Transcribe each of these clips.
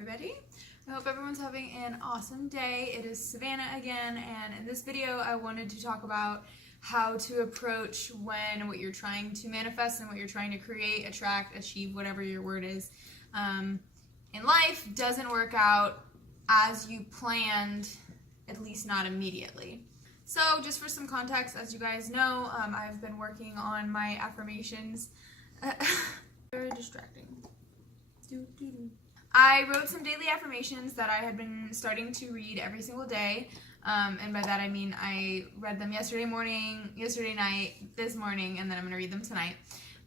everybody. I hope everyone's having an awesome day. It is Savannah again, and in this video I wanted to talk about how to approach when what you're trying to manifest and what you're trying to create, attract, achieve, whatever your word is, in life doesn't work out as you planned, at least not immediately. So just for some context, as you guys know, I've been working on my affirmations. Very distracting. I wrote some daily affirmations that I had been starting to read every single day, and by that I mean I read them yesterday morning, yesterday night, this morning, and then I'm going to read them tonight.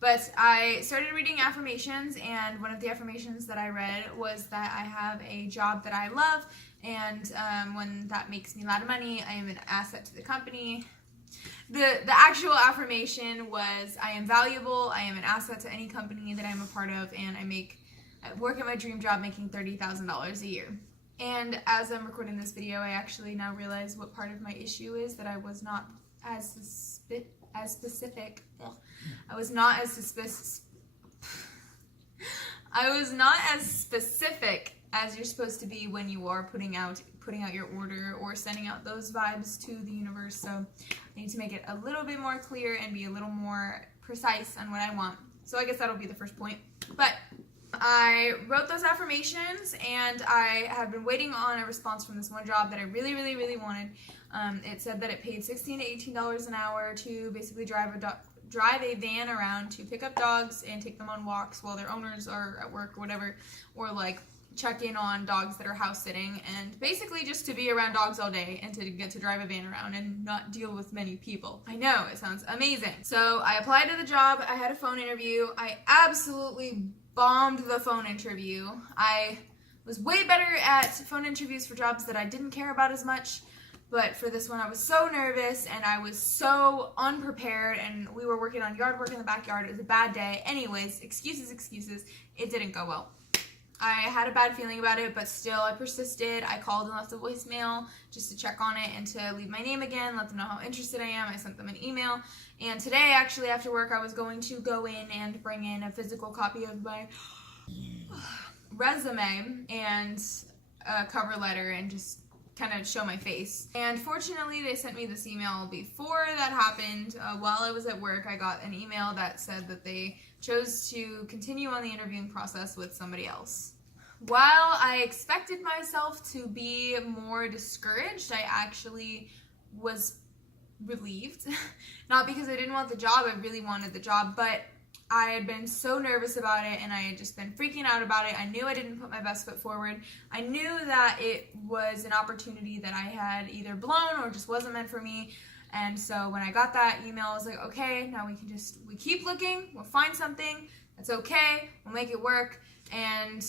But I started reading affirmations, and one of the affirmations that I read was that I have a job that I love, and when that makes me a lot of money, I am an asset to the company. The actual affirmation was, I am valuable, I am an asset to any company that I'm a part of, and I work at my dream job making $30,000 a year. And as I'm recording this video, I actually now realize what part of my issue is, that I was not as specific. I was not as specific as you're supposed to be when you are putting out your order or sending out those vibes to the universe. So I need to make it a little bit more clear and be a little more precise on what I want. So I guess that'll be the first point. But I wrote those affirmations, and I have been waiting on a response from this one job that I really, really, really wanted. It said that it paid $16 to $18 an hour to basically drive a van around to pick up dogs and take them on walks while their owners are at work or whatever, or like check in on dogs that are house sitting, and basically just to be around dogs all day and to get to drive a van around and not deal with many people. I know, it sounds amazing. So I applied to the job. I had a phone interview. I absolutely bombed the phone interview. I was way better at phone interviews for jobs that I didn't care about as much, but for this one I was so nervous and I was so unprepared, and we were working on yard work in the backyard. It was a bad day. Anyways, excuses. It didn't go well. I had a bad feeling about it, but still I persisted. I called and left a voicemail just to check on it and to leave my name again, let them know how interested I am. I sent them an email. And today, actually, after work, I was going to go in and bring in a physical copy of my resume and a cover letter and just kind of show my face. And fortunately, they sent me this email before that happened. While I was at work, I got an email that said that they chose to continue on the interviewing process with somebody else. While I expected myself to be more discouraged, I actually was relieved. Not because I didn't want the job, I really wanted the job, but I had been so nervous about it and I had just been freaking out about it. I knew I didn't put my best foot forward. I knew that it was an opportunity that I had either blown or just wasn't meant for me. And so when I got that email, I was like, okay, now we keep looking, we'll find something, that's okay, we'll make it work, and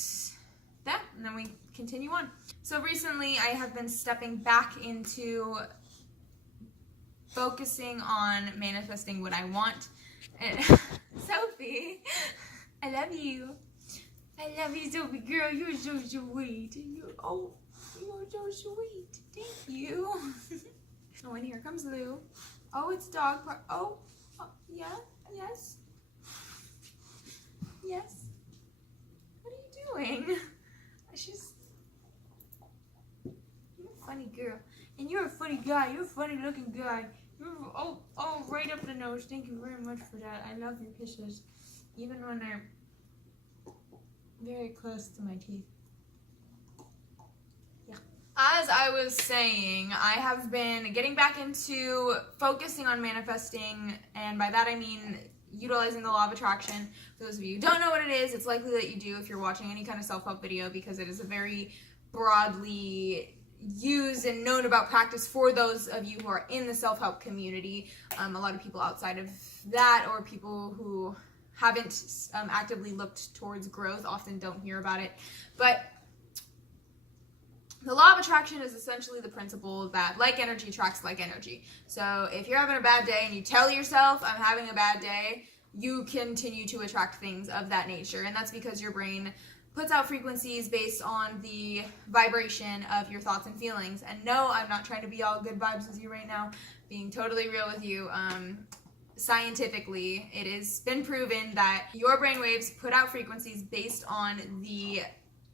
then we continue on. So recently I have been stepping back into focusing on manifesting what I want. Sophie, I love you. I love you, Sophie girl, you're so sweet. You're so sweet. Thank you. Oh, and here comes Lou. Oh, it's dog part. Oh, yeah, yes. Yes. What are you doing? You're a funny girl. And you're a funny guy. You're a funny looking guy. You're, right up the nose. Thank you very much for that. I love your kisses. Even when they're very close to my teeth. As I was saying, I have been getting back into focusing on manifesting, and by that I mean utilizing the law of attraction. For those of you who don't know what it is, it's likely that you do if you're watching any kind of self-help video, because it is a very broadly used and known about practice for those of you who are in the self-help community. A lot of people outside of that, or people who haven't actively looked towards growth, often don't hear about it. But the law of attraction is essentially the principle that like energy attracts like energy. So if you're having a bad day and you tell yourself, I'm having a bad day, you continue to attract things of that nature. And that's because your brain puts out frequencies based on the vibration of your thoughts and feelings. And no, I'm not trying to be all good vibes with you right now, being totally real with you. Scientifically, it has been proven that your brain waves put out frequencies based on the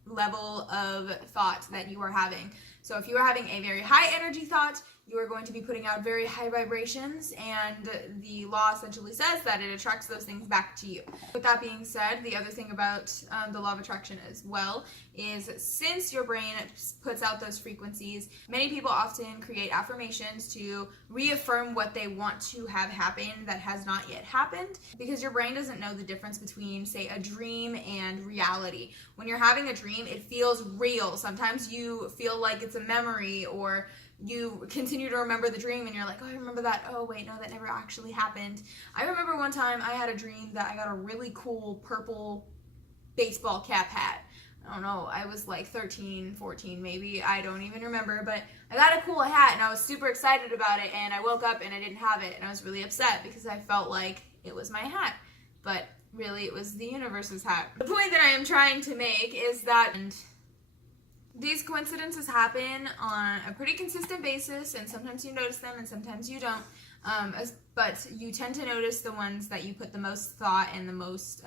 level of thought that you are having. So if you are having a very high energy thought, you are going to be putting out very high vibrations, and the law essentially says that it attracts those things back to you. With that being said, the other thing about the law of attraction as well is, since your brain puts out those frequencies, many people often create affirmations to reaffirm what they want to have happen that has not yet happened, because your brain doesn't know the difference between, say, a dream and reality. When you're having a dream, it feels real. Sometimes you feel like it's a memory, or you continue to remember the dream and you're like, oh, I remember that. Oh, wait, no, that never actually happened. I remember one time I had a dream that I got a really cool purple baseball cap hat. I don't know, I was like 13, 14 maybe, I don't even remember, but I got a cool hat and I was super excited about it, and I woke up and I didn't have it, and I was really upset because I felt like it was my hat, but really it was the universe's hat. The point that I am trying to make is that these coincidences happen on a pretty consistent basis, and sometimes you notice them and sometimes you don't, but you tend to notice the ones that you put the most thought and the most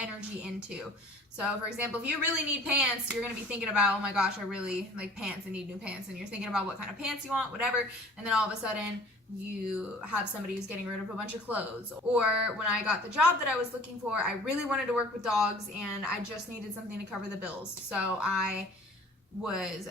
energy into. So for example, if you really need pants, you're going to be thinking about, oh my gosh, I really like pants, I need new pants, and you're thinking about what kind of pants you want, whatever, and then all of a sudden you have somebody who's getting rid of a bunch of clothes. Or when I got the job that I was looking for, I really wanted to work with dogs and I just needed something to cover the bills. So I was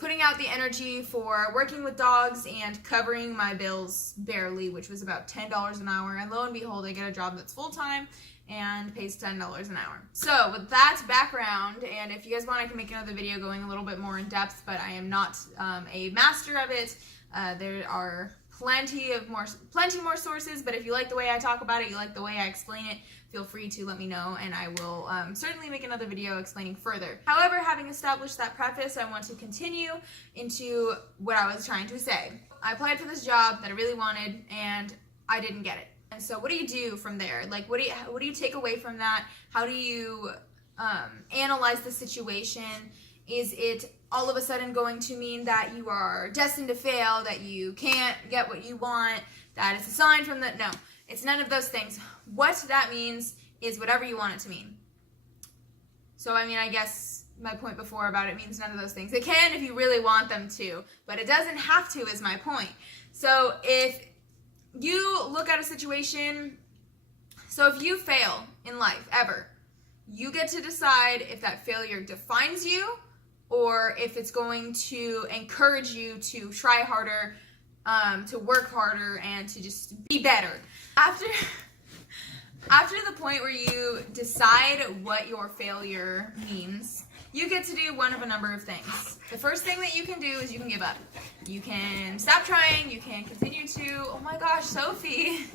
putting out the energy for working with dogs and covering my bills barely, which was about $10 an hour, and lo and behold, I get a job that's full-time and pays $10 an hour. So with that background, and if you guys want, I can make another video going a little bit more in depth, but I am not a master of it. There are plenty more sources, but if you like the way I talk about it, you like the way I explain it, feel free to let me know, and I will certainly make another video explaining further. However, having established that preface, I want to continue into what I was trying to say. I applied for this job that I really wanted, and I didn't get it. And so what do you do from there? Like, what do you take away from that? How do you analyze the situation? Is it all of a sudden going to mean that you are destined to fail, that you can't get what you want, that it's a sign from the... No, it's none of those things. What that means is whatever you want it to mean. So, I mean, I guess my point before about it means none of those things. It can if you really want them to, but it doesn't have to, is my point. So if you look at a situation, so if you fail in life, ever, you get to decide if that failure defines you or if it's going to encourage you to try harder, to work harder, and to just be better. After the point where you decide what your failure means, you get to do one of a number of things. The first thing that you can do is you can give up. You can stop trying, you can continue to, oh my gosh, Sophie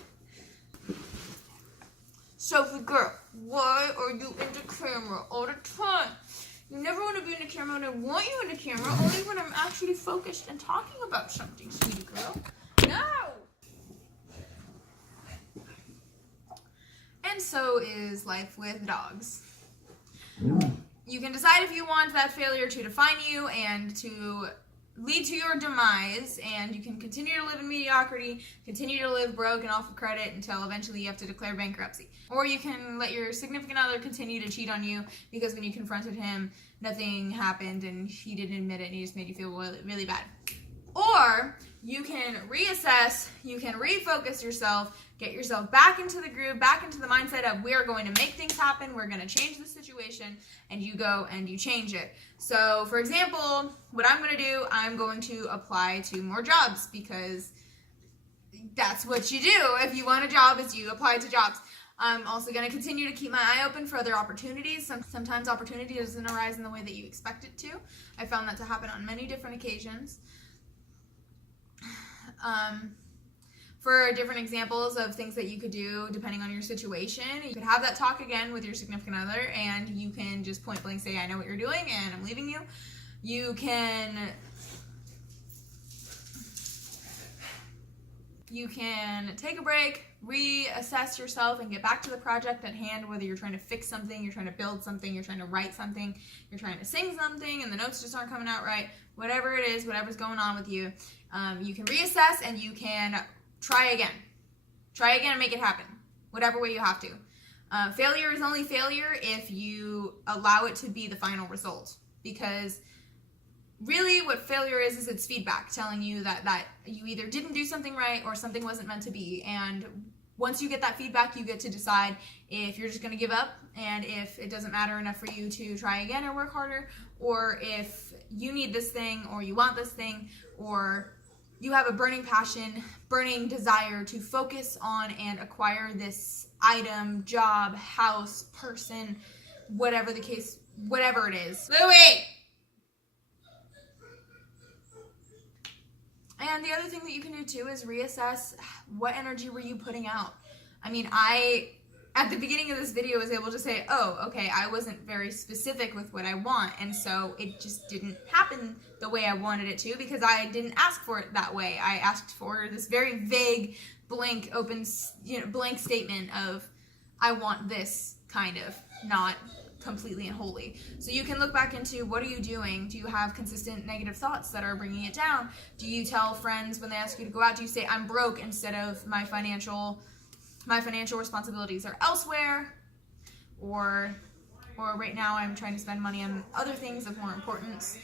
girl, why are you in the camera all the time? You never want to be in the camera when I want you in the camera, only when I'm actually focused and talking about something, sweetie girl. No! And so is life with dogs. You can decide if you want that failure to define you and to lead to your demise, and you can continue to live in mediocrity, continue to live broke and off of credit until eventually you have to declare bankruptcy. Or you can let your significant other continue to cheat on you because when you confronted him, nothing happened and he didn't admit it and he just made you feel really, really bad. Or you can reassess, you can refocus yourself, get yourself back into the groove, back into the mindset of we're going to make things happen, we're going to change the situation, and you go and you change it. So, for example, what I'm going to do, I'm going to apply to more jobs because that's what you do if you want a job, is you apply to jobs. I'm also going to continue to keep my eye open for other opportunities. Sometimes opportunity doesn't arise in the way that you expect it to. I found that to happen on many different occasions. For different examples of things that you could do depending on your situation, you could have that talk again with your significant other and you can just point blank say, I know what you're doing and I'm leaving you. You can take a break, reassess yourself, and get back to the project at hand, whether you're trying to fix something, you're trying to build something, you're trying to write something, you're trying to sing something, and the notes just aren't coming out right. Whatever it is, whatever's going on with you, you can reassess and you can try again. Try again and make it happen, whatever way you have to. Failure is only failure if you allow it to be the final result, because really what failure is it's feedback telling you that you either didn't do something right or something wasn't meant to be. And once you get that feedback, you get to decide if you're just going to give up, and if it doesn't matter enough for you to try again or work harder, or if you need this thing or you want this thing, or you have a burning passion, burning desire to focus on and acquire this item, job, house, person, whatever the case, whatever it is. Louie! And the other thing that you can do too is reassess what energy were you putting out. I mean, at the beginning of this video was able to say, oh, okay, I wasn't very specific with what I want, and so it just didn't happen the way I wanted it to, because I didn't ask for it that way. I asked for this very vague, blank, open, blank statement of, I want this, kind of, not completely and wholly. So you can look back into, what are you doing? Do you have consistent negative thoughts that are bringing it down? Do you tell friends when they ask you to go out, do you say, I'm broke, instead of my financial responsibilities are elsewhere, or right now I'm trying to spend money on other things of more importance?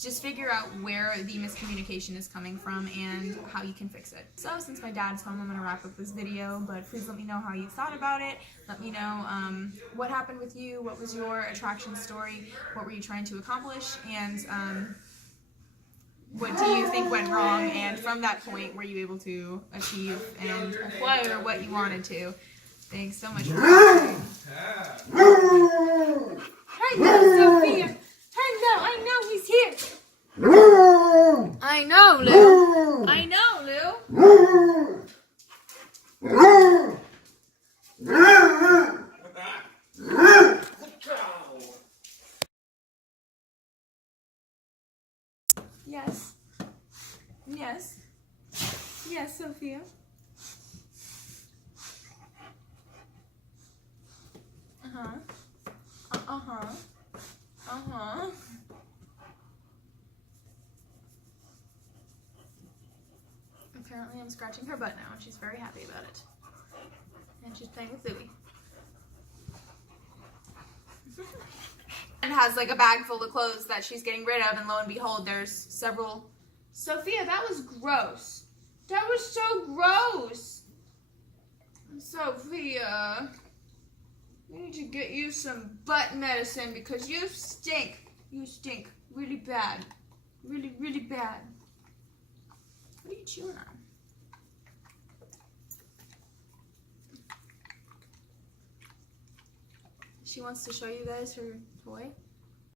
Just figure out where the miscommunication is coming from and how you can fix it. So since my dad's home, I'm going to wrap up this video, but please let me know how you thought about it. Let me know what happened with you, what was your attraction story, what were you trying to accomplish, and what do you think went wrong, and from that point, were you able to achieve and acquire what you wanted to? Thanks so much for watching. Hello, Sophia. Hello, I know he's here. I know, Lou. I know, Lou. Yes. Yes. Yes, Sophia. Uh-huh. Uh-huh. Uh-huh. Apparently I'm scratching her butt now, and she's very happy about it. And she's playing with Louie. And has like a bag full of clothes that she's getting rid of, and lo and behold, there's several. Sophia, that was gross. That was so gross. Sophia, we need to get you some butt medicine, because you stink. You stink really bad. Really, really bad. What are you chewing on? She wants to show you guys her toy.